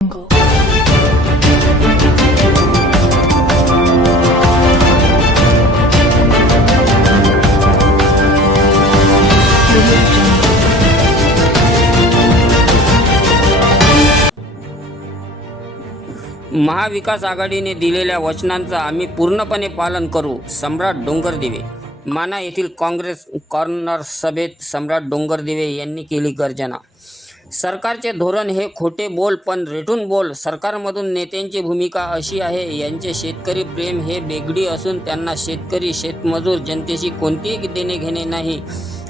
jungle. महाविकास आघाडीने दिलेल्या वचनांचं आम्ही पूर्णपणे पालन करू सम्राट डोंगरदिवे माना येथील काँग्रेस कॉर्नर सभेत सम्राट डोंगरदिवे यांनी केली गर्जना सरकारचे धोरण हे खोटे बोल पण रेटून बोल. सरकारमधून नेत्यांची भूमिका अशी आहे यांचे शेतकरी प्रेम हे बेगडी असून त्यांना शेतकरी शेतमजूर जनतेशी कोणतेही देणे घेणे नाही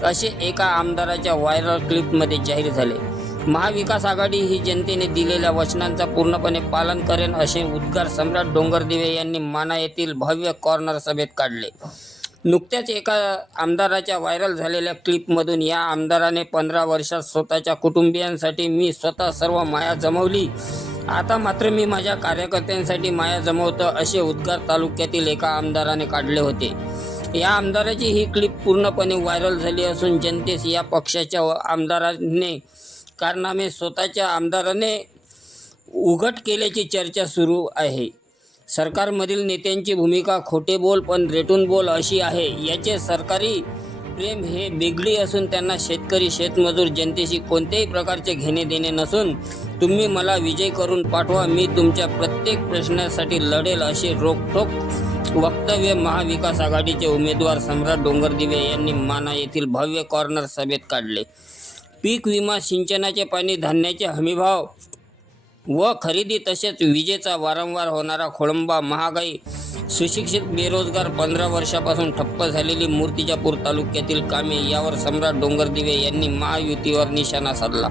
असे एका आमदाराच्या व्हायरल क्लिपमध्ये जाहीर झाले. महाविकास आघाडी ही जनतेने दिलेल्या वचनांचा पूर्णपणे पालन करेन असे उद्गार सम्राट डोंगरदिवे यांनी माना येथील भव्य कॉर्नर सभेत काढले. नुकत्याच एका आमदाराच्या व्हायरल झालेल्या क्लिपमधून या आमदाराने पंधरा वर्षात स्वतःच्या कुटुंबियांसाठी मी स्वतः सर्व माया जमवली. आता मात्र मी माझ्या कार्यकर्त्यांसाठी माया जमवतो असे उद्गार तालुक्यातील एका आमदाराने काढले होते. या आमदाराची ही क्लिप पूर्णपणे व्हायरल झाली असून जनतेस या पक्षाच्या आमदाराने कारनामे स्वतःच्या आमदाराने उघड केल्याची चर्चा सुरू आहे. सरकारमधील नेत्यांची भूमिका खोटे बोल पण रेटून बोल अशी आहे. याचे सरकारी प्रेम हे बिगडी असून त्यांना शेतकरी शेतमजूर जनतेशी कोणत्याही प्रकारचे घेणे देणे नसून तुम्ही मला विजय करून पाठवा मी तुमच्या प्रत्येक प्रश्नासाठी लढेल असे रोखोक वक्तव्य महाविकास आघाडीचे उमेदवार सम्राट डोंगरदिवे यांनी माना येथील भव्य कॉर्नर सभेत काढले. पीक विमा सिंचनाचे पाणी धान्याचे हमीभाव व खरेदी तसेच विजेचा वारंवार होणारा खोळंबा महागाई सुशिक्षित बेरोजगार पंधरा वर्षापासून ठप्प झालेली मूर्तिजापूर तालुक्यातील कामे यावर सम्राट डोंगरदिवे यांनी महायुतीवर निशाणा साधला.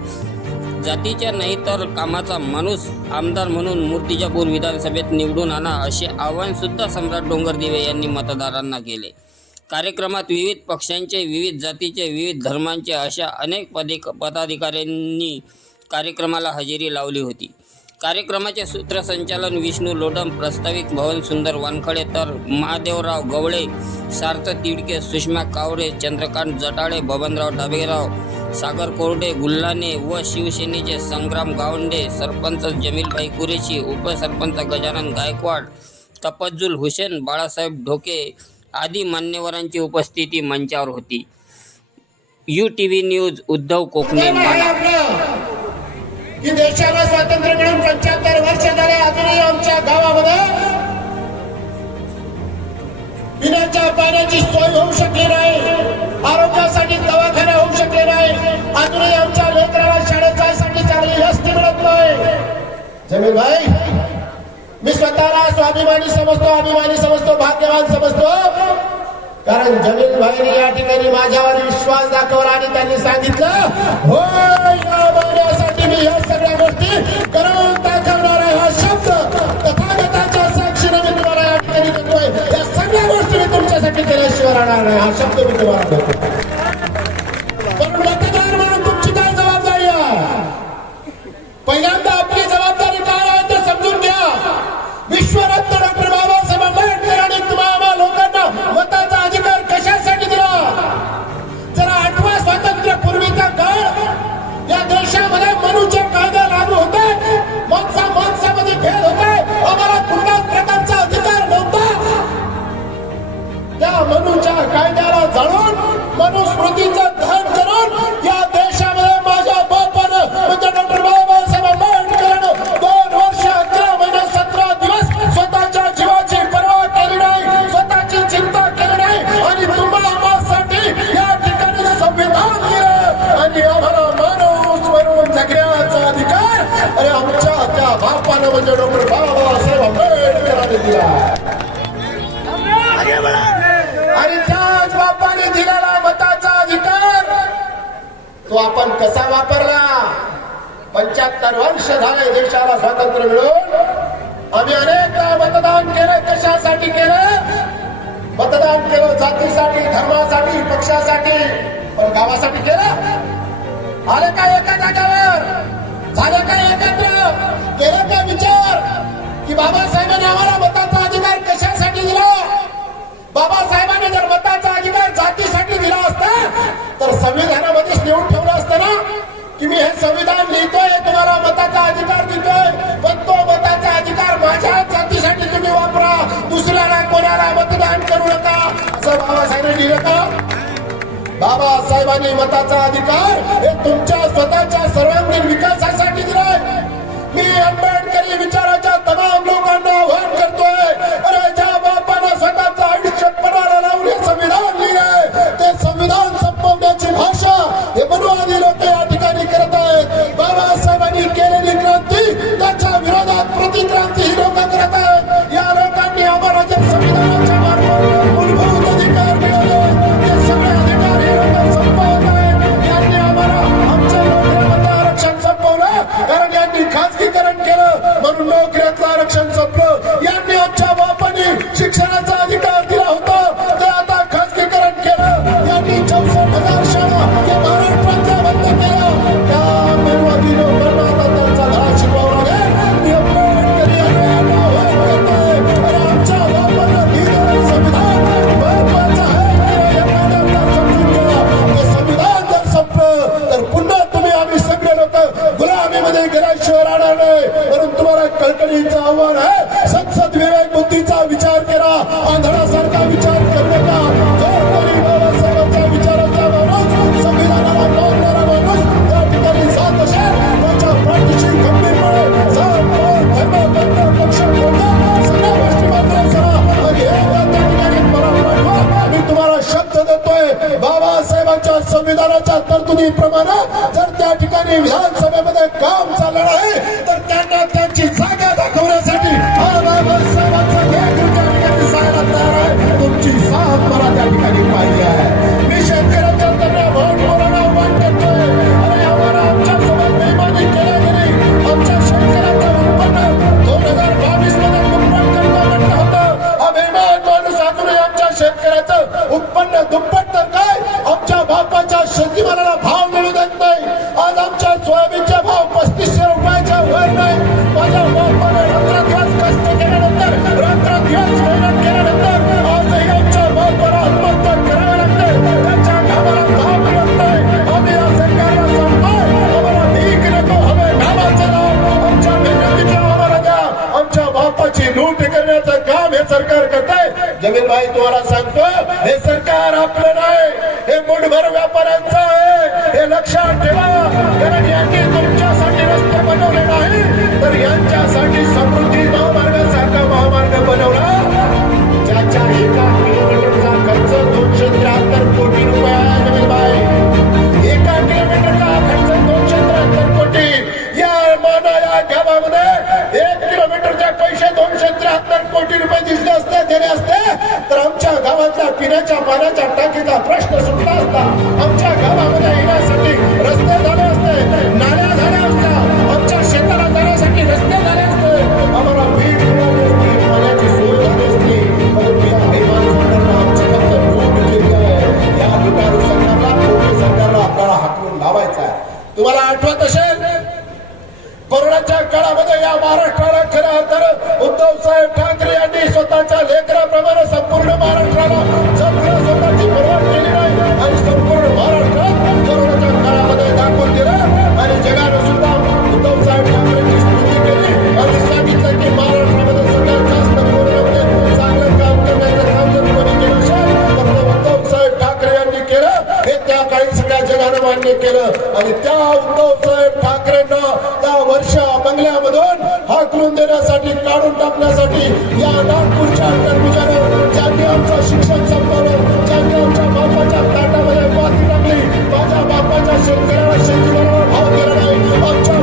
जातीच्या नाही तर कामाचा माणूस आमदार म्हणून मूर्तिजापूर विधानसभेत निवडून आणा असे आव्हानसुद्धा सम्राट डोंगरदिवे यांनी मतदारांना केले. कार्यक्रमात विविध पक्षांचे विविध जातीचे विविध धर्मांचे अशा अनेक पदिक पदाधिकाऱ्यांनी कार्यक्रमाला हजेरी लावली होती. कार्यक्रमाचे सूत्रसंचालन विष्णू लोडम प्रस्तावित भवन सुंदर वानखडे तर महादेवराव गवळे सार्थ तिडके सुषमा कावरे चंद्रकांत जटाळे बबनराव डाबेराव सागर कोरडे गुल्हाने व शिवसेनेचे संग्राम गावंडे सरपंच जमीलभाई कुरेशी उपसरपंच गजानन गायकवाड तपज्जुल हुसेन बाळासाहेब ढोके आदी मान्यवरांची उपस्थिती मंचावर होती. U T V news Uddhav Kokane की देशाला स्वातंत्र्य मिळून पंच्याहत्तर वर्ष झाले अजूनही आमच्या गावामध्ये पिण्याच्या पाण्याची सोय होऊ शकली नाही आरोग्यासाठी दवाखाने होऊ शकले नाही अजूनही आमच्या लेकराला शाळेत जायसाठी चांगली व्यवस्था मिळत नाही. जमीन भाई मी स्वतःला स्वाभिमानी समजतो अभिमानी समजतो भाग्यवान समजतो. कारण जमीन भाईने या ठिकाणी माझ्यावर विश्वास दाखवला आणि त्यांनी सांगितलं हो या महिन्यासाठी मी या सगळ्या गोष्टी करून दाखवणार आहे. हा शब्द तथागताच्या साक्षीने मी तुम्हाला या ठिकाणी देतोय. या सगळ्या गोष्टी मी तुमच्यासाठी केल्याशिवाय राहणार नाही. हा शब्द मी तुम्हाला म्हणजे डॉक्टर बाबासाहेब आंबेडकरांनी दिला आणि त्याच बापाने दिलेला मताचा अधिकार तो आपण कसा वापरला पंच्याहत्तर वर्ष झाले देशाला स्वातंत्र्य मिळून आम्ही अनेकदा मतदान केलं कशासाठी केलं मतदान केलं जातीसाठी धर्मासाठी पक्षासाठी पण गावासाठी केलं आलं का एका जाग्यावर झालं काय एकत्र? केलं का विचार? की बाबासाहेबांनी आम्हाला मताचा अधिकार कशासाठी दिला? बाबासाहेबांनी जर मताचा अधिकार जातीसाठी दिला असता तर संविधानामध्येच लिहून ठेवलं असतं ना? की मी हे संविधान लिहितोय तुम्हाला मताचा अधिकार देतोय पण तो मताचा अधिकार माझ्या जातीसाठी तुम्ही वापरा. दुसऱ्याला कोणाला मतदान करू नका असं बाबासाहेबांनी लिहिलं बाबासाहेबांनी मताचा अधिकार हे तुमच्या स्वतःच्या सर्वांगीण विकासासाठी दिला म्हणून तुम्हाला कळकळीचं आव्हान आहे. संसद विवेक बुद्धीचा विचार करा आंधळासारखा विचार करू बाबासाहेबांच्या विचाराचा माणूस ठिकाणी त्या ठिकाणी बाबासाहेबांच्या संविधानाच्या तरतुदीप्रमाणे जर त्या ठिकाणी विधानसभेमध्ये जमीन भाई तुम्हाला सांगतो Gue. आणि त्या उद्धव साहेब ठाकरेंना त्या वर्ष बंगल्यामधून हाकलून देण्यासाठी काढून टाकण्यासाठी या नागपूरच्या कर्मचाऱ्या ज्यांनी आमचं शिक्षण संपवलं ज्यांनी आमच्या बापाच्या ताटामध्ये माती टाकली माझ्या बापाच्या शेतकऱ्याला शेतीवर भाव केला नाही. आमच्या